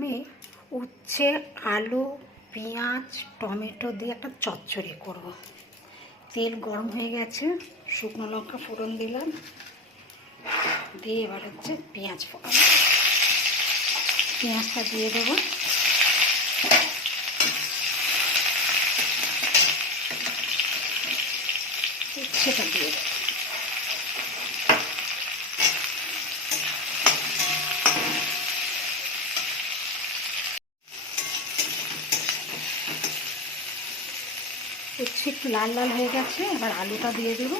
আমি উচ্ছে আলু পেঁয়াজ টমেটো দিয়ে একটা চচ্চড়ি করব। তেল গরম হয়ে গেছে, শুকনো লঙ্কা ফোড়ন দিলাম, দিয়ে এবার হচ্ছে পেঁয়াজ ফোড়ন, পেঁয়াজটা দিয়ে দেবো। উচ্ছেটা দিয়ে দেবো। উচ্ছে একটু লাল লাল হয়ে গেছে, এবার আলুটা দিয়ে দেবো।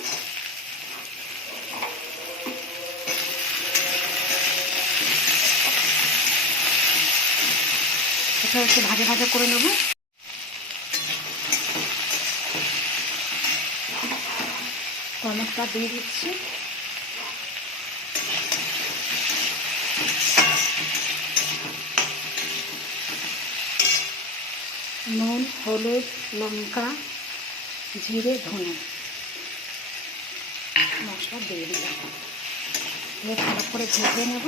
এটা একটু ভাজা ভাজা করে নেব। টমেটোটা দিয়ে দিচ্ছি। নুন হলুদ লঙ্কা জিরে ধনে মশলা দিয়ে দিলাম, দিয়ে ভালো করে ভেজে নেব।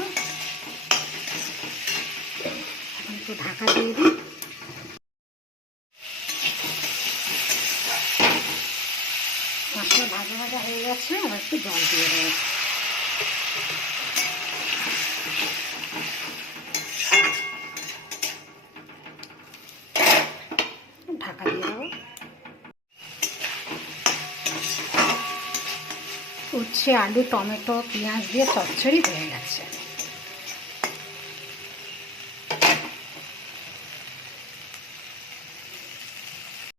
এখন একটু ঢাকা দিয়ে দিই। মশলা ভাজা ভাজা হয়ে গেছে, আবার একটু জল দিয়ে দেবো। ঢাকা দিয়ে দেবো। উচ্ছে আলু টমেটো পেঁয়াজ দিয়ে চচ্চড়ি হয়ে গেছে।